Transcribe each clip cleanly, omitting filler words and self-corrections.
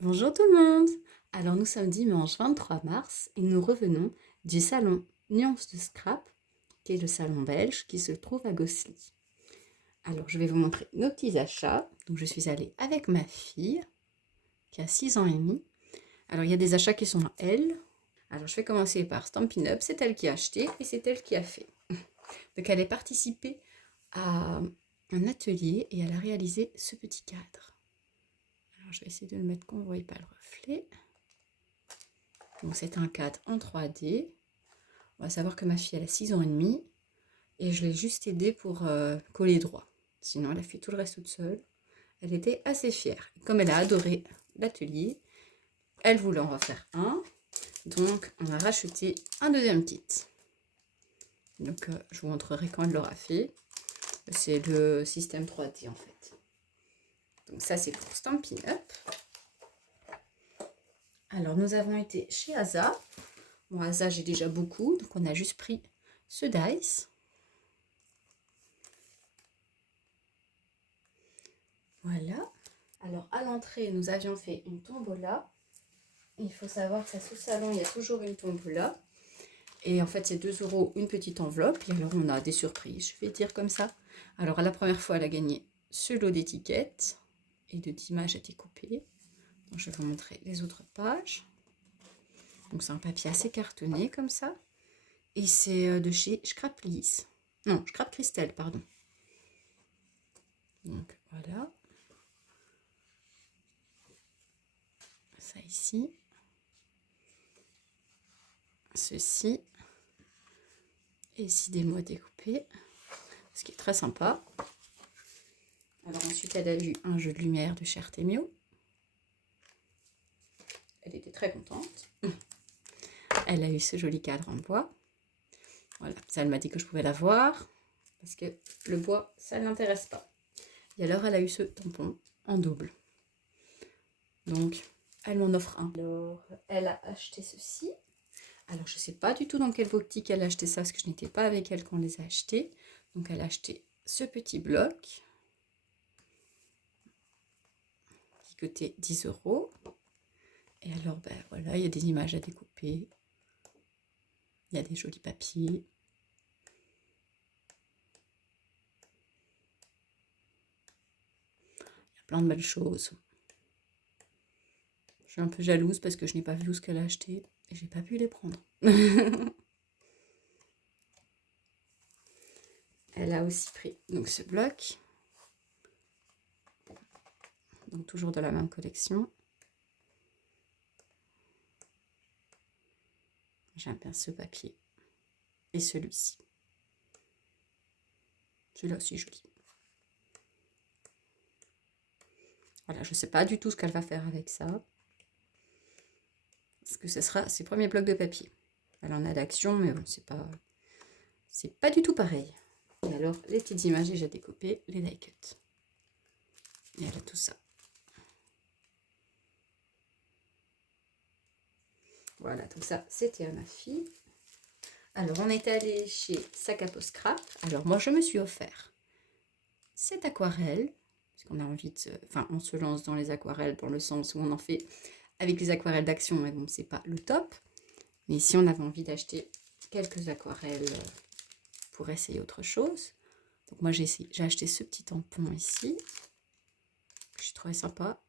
Bonjour tout le monde! Alors nous sommes dimanche 23 mars et nous revenons du salon Nuance de Scrap, qui est le salon belge qui se trouve à Gosselies. Alors je vais vous montrer nos petits achats. Donc je suis allée avec ma fille qui a 6 ans et demi. Alors il y a des achats qui sont à elle. Alors je vais commencer par Stampin' Up, c'est elle qui a acheté et c'est elle qui a fait. Donc elle a participé à un atelier et elle a réalisé ce petit cadre. Alors je vais essayer de le mettre qu'on ne voit pas le reflet. Donc c'est un cadre en 3D. On va savoir que ma fille elle a 6 ans et demi et je l'ai juste aidée pour coller droit. Sinon elle a fait tout le reste toute seule. Elle était assez fière. Comme elle a adoré l'atelier, elle voulait en refaire un. Donc on a racheté un deuxième kit. Donc je vous montrerai quand elle l'aura fait. C'est le système 3D en fait. Donc ça c'est pour Stampin' Up. Alors nous avons été chez Asa. Bon, Asa j'ai déjà beaucoup, donc on a juste pris ce dice. Voilà. Alors à l'entrée, nous avions fait une tombola. Il faut savoir qu'à ce salon, il y a toujours une tombola. Et en fait, c'est 2 € une petite enveloppe. Et alors, on a des surprises, je vais dire comme ça. Alors, la première fois, elle a gagné ce lot d'étiquettes et d'images à découper. Donc, je vais vous montrer les autres pages. Donc, c'est un papier assez cartonné comme ça. Et c'est de chez Scrap Lies. Non, Scrap Cristal, pardon. Donc, voilà. Ça ici. Ceci. Et ici, des mots à découper. Ce qui est très sympa. Alors ensuite, elle a eu un jeu de lumière de chez Artemio. Elle était très contente. Elle a eu ce joli cadre en bois. Voilà, ça, elle m'a dit que je pouvais l'avoir. Parce que le bois, ça ne l'intéresse pas. Et alors, elle a eu ce tampon en double. Donc, elle m'en offre un. Alors, elle a acheté ceci. Alors, je ne sais pas du tout dans quelle boutique elle a acheté ça, parce que je n'étais pas avec elle quand on les a achetés. Donc, elle a acheté ce petit bloc. Qui coûtait 10 €. Et alors, ben voilà, il y a des images à découper. Il y a des jolis papiers. Il y a plein de belles choses. Je suis un peu jalouse parce que je n'ai pas vu où ce qu'elle a acheté et j'ai pas pu les prendre. Elle a aussi pris donc ce bloc. Donc toujours de la même collection. J'aime bien ce papier. Et celui-ci. Celui-là aussi joli. Voilà, je ne sais pas du tout ce qu'elle va faire avec ça. Parce que ce sera ses premiers blocs de papier. Elle en a d'action, mais bon, c'est pas du tout pareil. Et alors, les petites images déjà découpées, les die cut. Et elle a tout ça. Voilà, tout ça, c'était à ma fille. Alors, on est allé chez Sac à Peau Scrap. Alors, moi, je me suis offert cette aquarelle. Parce qu'on a envie de... Enfin, on se lance dans les aquarelles dans le sens où on en fait avec les aquarelles d'action. Mais bon, c'est pas le top. Mais ici, on avait envie d'acheter quelques aquarelles pour essayer autre chose. Donc, moi, j'ai acheté ce petit tampon ici. Que j'ai trouvé sympa.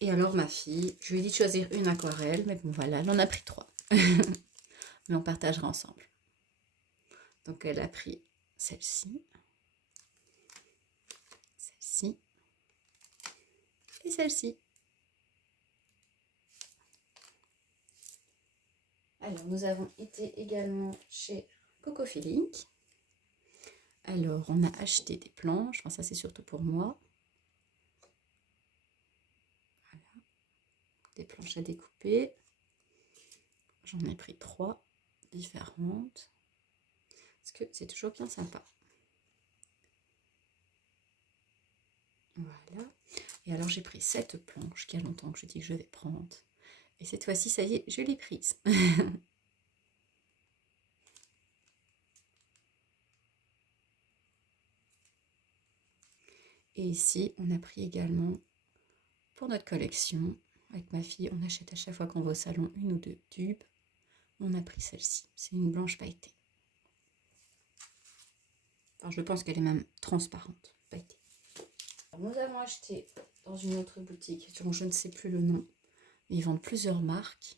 Et alors, ma fille, je lui ai dit de choisir une aquarelle. Mais bon, voilà, elle en a pris 3. Mais on partagera ensemble. Donc, elle a pris celle-ci. Celle-ci. Et celle-ci. Alors, nous avons été également chez Coco Feeling. Alors, on a acheté des planches. Enfin, ça, c'est surtout pour moi. Voilà. Des planches à découper. J'en ai pris 3 différentes. Parce que c'est toujours bien sympa. Voilà. Et alors, j'ai pris cette planche qui a longtemps que je dis que je vais prendre. Et cette fois-ci, ça y est, je l'ai prise. Et ici, on a pris également pour notre collection, avec ma fille, on achète à chaque fois qu'on va au salon 1 ou 2 tubes. On a pris celle-ci. C'est une blanche pailletée. Enfin, je pense qu'elle est même transparente, pailletée. Alors, nous avons acheté dans une autre boutique, dont je ne sais plus le nom, mais ils vendent plusieurs marques.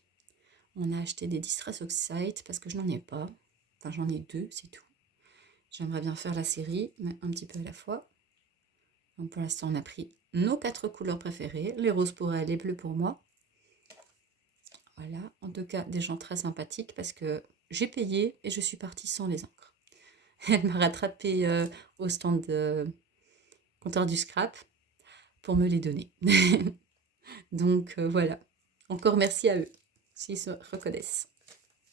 On a acheté des Distress Oxide parce que je n'en ai pas. Enfin, j'en ai 2, c'est tout. J'aimerais bien faire la série, mais un petit peu à la fois. Donc pour l'instant, on a pris nos 4 couleurs préférées. Les roses pour elle, les bleus pour moi. Voilà, en tout cas, des gens très sympathiques parce que j'ai payé et je suis partie sans les encres. Elle m'a rattrapée au stand de comptoir du scrap pour me les donner. Donc voilà, encore merci à eux, s'ils se reconnaissent.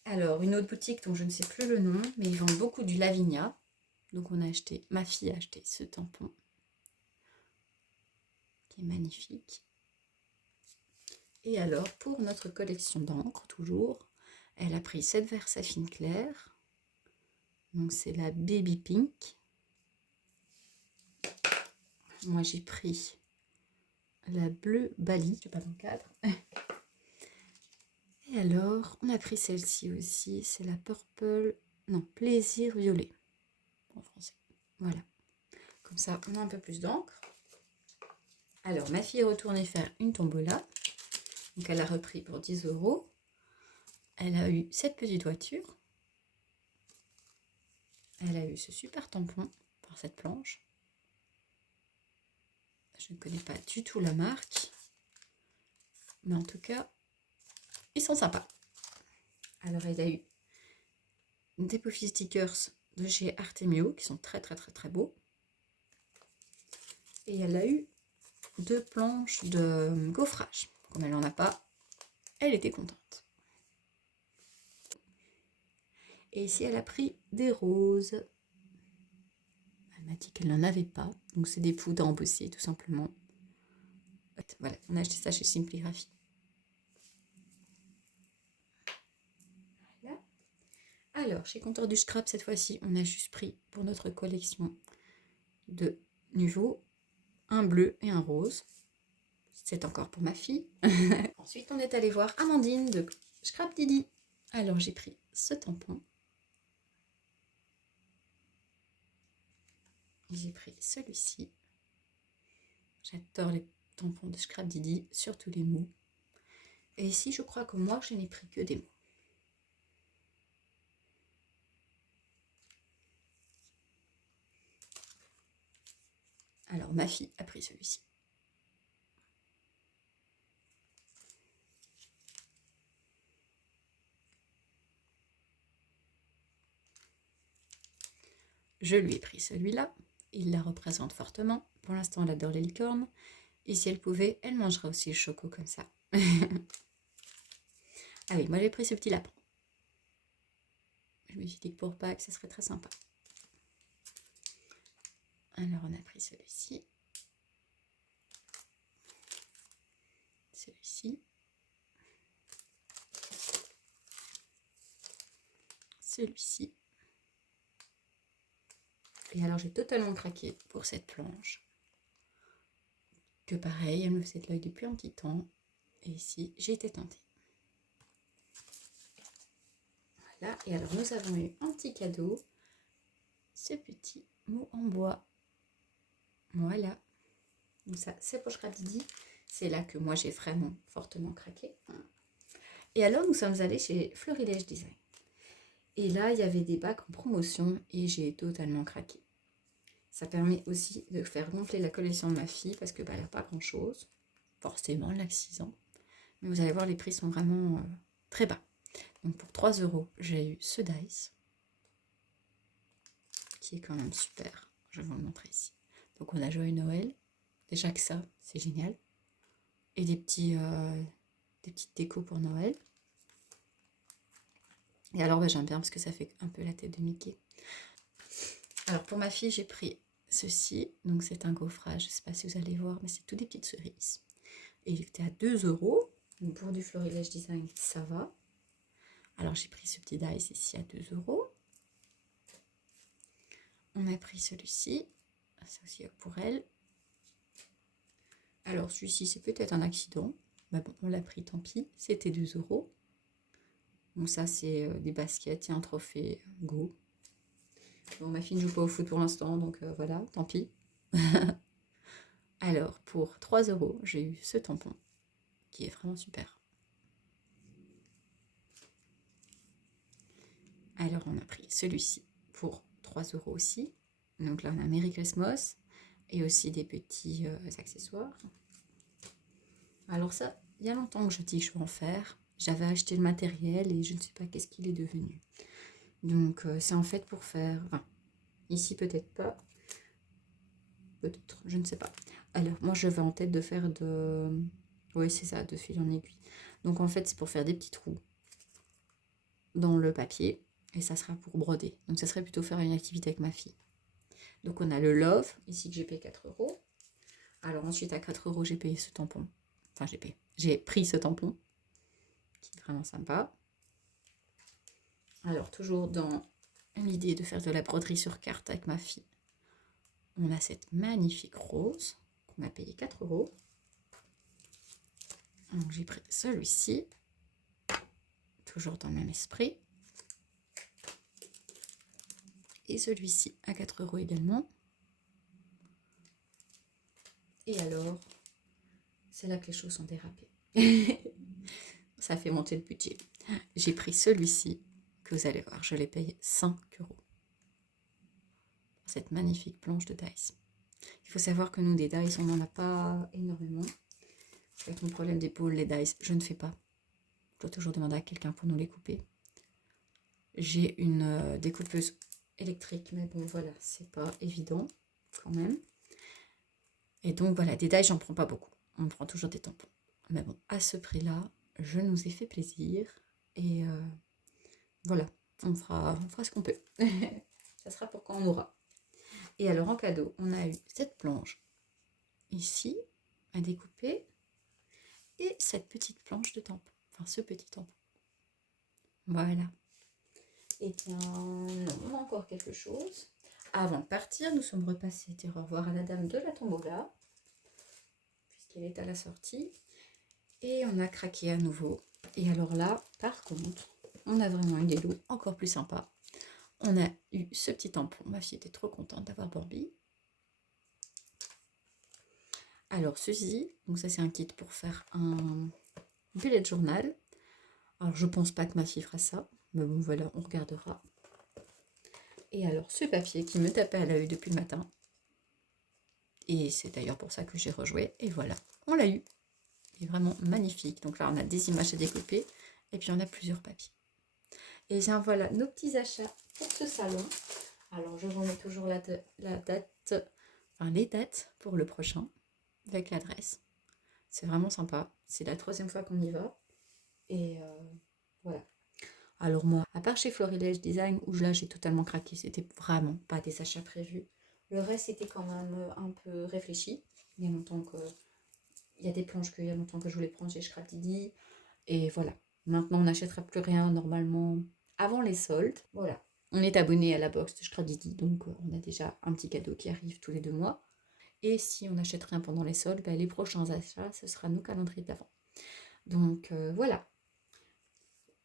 Alors, une autre boutique dont je ne sais plus le nom, mais ils vendent beaucoup du Lavinia. Donc on a acheté, ma fille a acheté ce tampon, qui est magnifique. Et alors, pour notre collection d'encre, toujours, elle a pris cette Versafine claire. Donc c'est la Baby Pink. Moi j'ai pris la bleue Bali, je sais pas dans le cadre. Et alors, on a pris celle-ci aussi, c'est la Purple, non, Plaisir Violet, en français. Voilà, comme ça on a un peu plus d'encre. Alors, ma fille est retournée faire une tombola. Donc elle a repris pour 10 €. Elle a eu cette petite voiture. Elle a eu ce super tampon par cette planche. Je ne connais pas du tout la marque. Mais en tout cas, ils sont sympas. Alors elle a eu des Puffy stickers de chez Artemio qui sont très beaux. Et elle a eu 2 planches de gaufrage. Comme elle n'en a pas, elle était contente. Et ici elle a pris des roses. Elle m'a dit qu'elle n'en avait pas. Donc c'est des poudres embossées tout simplement. Voilà, on a acheté ça chez Simpligraphie. Voilà. Alors, chez Comptoir du Scrap, cette fois-ci, on a juste pris pour notre collection de nouveaux un bleu et un rose. C'est encore pour ma fille. Ensuite, on est allé voir Amandine de Scrap Didi. Alors, j'ai pris ce tampon. J'ai pris celui-ci. J'adore les tampons de Scrap Didi, surtout les mots. Et ici, je crois que moi, je n'ai pris que des mots. Alors, ma fille a pris celui-ci. Je lui ai pris celui-là. Il la représente fortement. Pour l'instant, elle adore les licornes. Et si elle pouvait, elle mangerait aussi le choco comme ça. Ah oui, moi j'ai pris ce petit lapin. Je me suis dit que pour Pâques, ce serait très sympa. Alors, on a pris celui-ci. Celui-ci. Celui-ci. Et alors, j'ai totalement craqué pour cette planche. Que pareil, elle me faisait de l'œil depuis un petit temps. Et ici, j'ai été tentée. Voilà. Et alors, nous avons eu un petit cadeau. Ce petit mot en bois. Voilà. Donc ça, c'est pour Scrap Didi. C'est là que moi, j'ai vraiment fortement craqué. Et alors, nous sommes allés chez Florilège Design. Et là, il y avait des bacs en promotion et j'ai totalement craqué. Ça permet aussi de faire gonfler la collection de ma fille parce que bah, elle n'a pas grand chose. Forcément, elle a 6 ans. Mais vous allez voir, les prix sont vraiment très bas. Donc pour 3 €, j'ai eu ce dice qui est quand même super. Je vais vous le montrer ici. Donc on a Joyeux Noël. Déjà que ça, c'est génial. Et des petites décos pour Noël. Et alors, bah, j'aime bien parce que ça fait un peu la tête de Mickey. Alors, pour ma fille, j'ai pris ceci. Donc, c'est un gaufrage. Je ne sais pas si vous allez voir, mais c'est tout des petites cerises. Et il était à 2 €. Donc, pour du Florilège Design, ça va. Alors, j'ai pris ce petit dice ici à 2 €. On a pris celui-ci. Ça aussi pour elle. Alors celui-ci c'est peut-être un accident. Mais bon, on l'a pris, tant pis. C'était 2 euros. Donc ça c'est des baskets et un trophée Go. Bon, ma fille ne joue pas au foot pour l'instant, donc voilà, tant pis. Alors pour 3 euros, j'ai eu ce tampon qui est vraiment super. Alors on a pris celui-ci pour 3 euros aussi. Donc là on a Merry Christmas et aussi des petits accessoires. Alors ça, il y a longtemps que je dis que je vais en faire. J'avais acheté le matériel et je ne sais pas qu'est-ce qu'il est devenu. Donc c'est en fait pour faire... Enfin, ici peut-être pas. Peut-être, je ne sais pas. Alors moi je vais en tête de faire de... Oui c'est ça, de fil en aiguille. Donc en fait c'est pour faire des petits trous dans le papier. Et ça sera pour broder. Donc ça serait plutôt faire une activité avec ma fille. Donc on a le Love, ici que j'ai payé 4 euros. Alors ensuite à 4 euros j'ai payé ce tampon. Enfin j'ai pris ce tampon, qui est vraiment sympa. Alors toujours dans l'idée de faire de la broderie sur carte avec ma fille, on a cette magnifique rose qu'on a payé 4 euros. Donc j'ai pris celui-ci, toujours dans le même esprit. Et celui-ci à 4 euros également. Et alors, c'est là que les choses sont dérapées. Ça fait monter le budget. J'ai pris celui-ci, que vous allez voir, je l'ai payé 5 euros. Cette magnifique planche de dice. Il faut savoir que nous, des dice, on n'en a pas énormément. Avec mon problème d'épaule, les dice, je ne fais pas. Je dois toujours demander à quelqu'un pour nous les couper. J'ai une découpeuse électrique, mais bon, voilà, c'est pas évident quand même. Et donc, voilà, des dice, j'en prends pas beaucoup. On prend toujours des tampons. Mais bon, à ce prix-là, je nous ai fait plaisir. Et voilà, on fera ce qu'on peut. Ça sera pour quand on aura. Et alors, en cadeau, on a eu cette planche ici, à découper. Et cette petite planche de tampon. Enfin, ce petit tampon. Voilà. Et bien, non, on a encore quelque chose. Avant de partir, nous sommes repassés dire au revoir à la dame de la tombola, puisqu'elle est à la sortie. Et on a craqué à nouveau. Et alors là, par contre, on a vraiment un galop encore plus sympa. On a eu ce petit tampon. Ma fille était trop contente d'avoir Bambi. Alors ceci, donc ça c'est un kit pour faire un bullet journal. Alors je pense pas que ma fille fera ça, mais bon voilà, on regardera. Et alors ce papier qui me tapait à l'œil depuis le matin. Et c'est d'ailleurs pour ça que j'ai rejoué. Et voilà, on l'a eu. Il est vraiment magnifique. Donc là on a des images à découper. Et puis on a plusieurs papiers. Et bien voilà nos petits achats pour ce salon. Alors je vous mets toujours la date, enfin les dates pour le prochain, avec l'adresse. C'est vraiment sympa. C'est la 3e fois qu'on y va. Et voilà. Alors moi, à part chez Florilège Design, où là j'ai totalement craqué, c'était vraiment pas des achats prévus. Le reste était quand même un peu réfléchi. Il y a longtemps que... Il y a des planches qu'il y a longtemps que je voulais prendre chez Scrap Didi. Et voilà. Maintenant on n'achètera plus rien normalement avant les soldes. Voilà. On est abonné à la box de Scrap Didi, donc on a déjà un petit cadeau qui arrive tous les 2 mois. Et si on n'achète rien pendant les soldes, les prochains achats, ce sera nos calendriers d'avant. Donc voilà.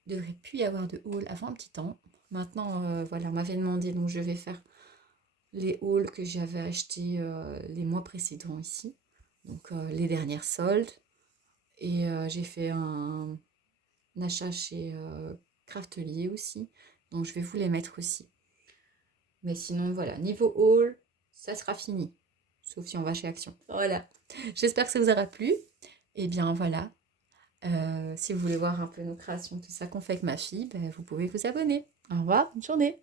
Il ne devrait plus y avoir de haul avant un petit temps. Maintenant, voilà, on m'avait demandé, donc je vais faire les hauls que j'avais achetés les mois précédents ici. Donc les dernières soldes. Et j'ai fait un achat chez Craftelier aussi. Donc je vais vous les mettre aussi. Mais sinon, voilà, niveau haul, ça sera fini. Sauf si on va chez Action. Voilà. J'espère que ça vous aura plu. Et bien voilà. Si vous voulez voir un peu nos créations, tout ça qu'on fait avec ma fille, vous pouvez vous abonner. Au revoir, bonne journée.